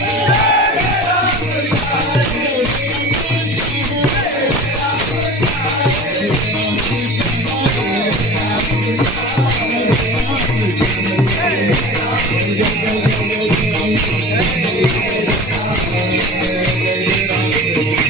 Yeah. Thank you.